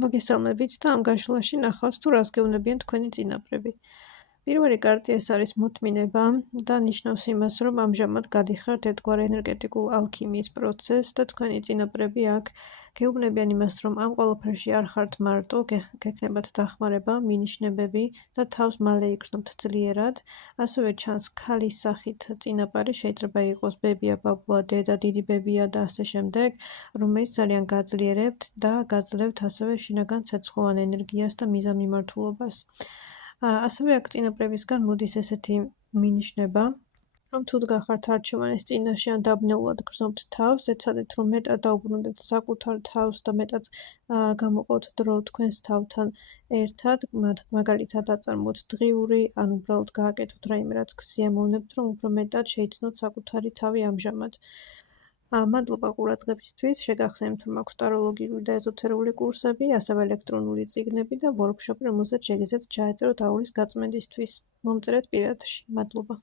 მოგესალმებით და ამ გაშლაში ნახავთ თუ რას გეუბნებიან თქვენი წინაპრები. პირველი კარტი ეს არის მოთმინება და ნიშნავს იმას, რომ ამჟამად გადიხართ ერთგვარ ენერგეტიკულ ალქიმიის პროცესს და თქვენი წინაპრები აქ გეუბნებიან იმას, რომ ამ ყველაფერში არ ხართ მარტო, გექნებათ დახმარება, მინიშნებები და თავს მალე იგრძნობთ ძლიერად. ასევე ჩანს ქალის სახით წინაპარი, შეიძლება იყოს ბებია, ბაბუა, დედა, დიდი ბებია და ასე შემდეგ, რომელიც ძალიან გაძლიერებთ და გაძლევთ ასევე შინაგან ცეცხლოვან ენერგიას და მიზანმიმართულობას. ასევე აქ წინაპრებისგან მოდის ესეთი მინიშნება, რომ თუ დგახართ არჩევანის წინაშე ან დაბნეულად გრძნობთ თავს, ეცადეთ რომ მეტად დაუბრუნდეთ საკუთარ თავს და მეტად გამოყოთ დრო თქვენს თავთან ერთად, მაგალითად აწარმოოთ დღიური, ან უბრალოდ გააკეთოთ რაიმე რაც გსიამოვნებთ, რომ უფრო მეტად შეიცნოთ საკუთარი თავი ამჟამად. მადლობა ყურადღებისთვის, შეგახსენებთ რომ აქვს ტაროლოგიური და ეზოთერული კურსები, ასევე ელექტრონული წიგნები და ვორქშოპი, რომელზეც შეგიძლიათ ჩაეწეროთ აურის გაწმენდისთვის. მომწერეთ პირადში. მადლობა.